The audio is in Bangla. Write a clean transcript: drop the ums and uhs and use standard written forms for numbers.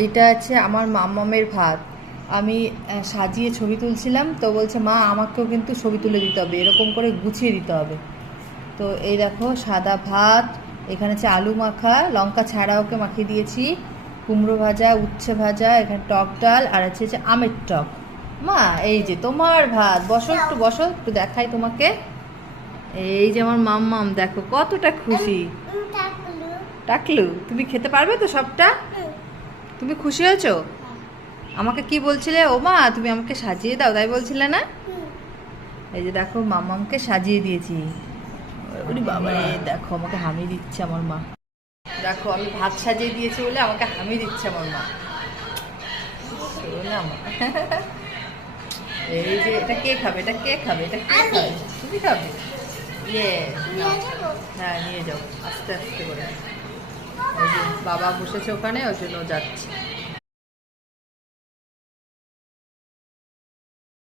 এইটা আছে আমার মামামের ভাত। আমি সাজিয়ে ছবি তুলছিলাম, তো বলছে মা আমাকেও কিন্তু ছবি তুলে দিতে হবে, এরকম করে গুছিয়ে দিতে হবে। তো এই দেখো সাদা ভাত, এখানে আছে আলু মাখা, লঙ্কা ছাড়া ওকে মাখিয়ে দিয়েছি, কুমড়ো ভাজা, উচ্ছে ভাজা, এখানে টক ডাল, আর আছে আমের টক। মা এই যে তোমার ভাত, বসো একটু, বসো একটু দেখাই তোমাকে। এই যে আমার মাম্মাম দেখো কতটা খুশি। টাকলু, তুমি খেতে পারবে তো সবটা? তুমি খুশি হয়েছো? আমাকে কি বলছিলে, ও মা তুমি আমাকে সাজিয়ে দাও, তাই বলছিলে না? এই যে দেখো মামামকে সাজিয়ে দিয়েছি। ওরে বাবা রে, দেখো আমাকে হামি দিচ্ছে আমার মা। দেখো আমি ভাত সাজিয়ে দিয়েছি বলে আমাকে হামি দিচ্ছে আমার মা। শোনা মা। এই যে এটা কে খাবে, এটা কে খাবে, এটা কে খাবে? তুমি খাবে? ইয়ে, হ্যাঁ নিয়ে যাও আস্তে আস্তে করে। ওই যে বাবা বসেছে ওখানে, ওই জন্য যাচ্ছে।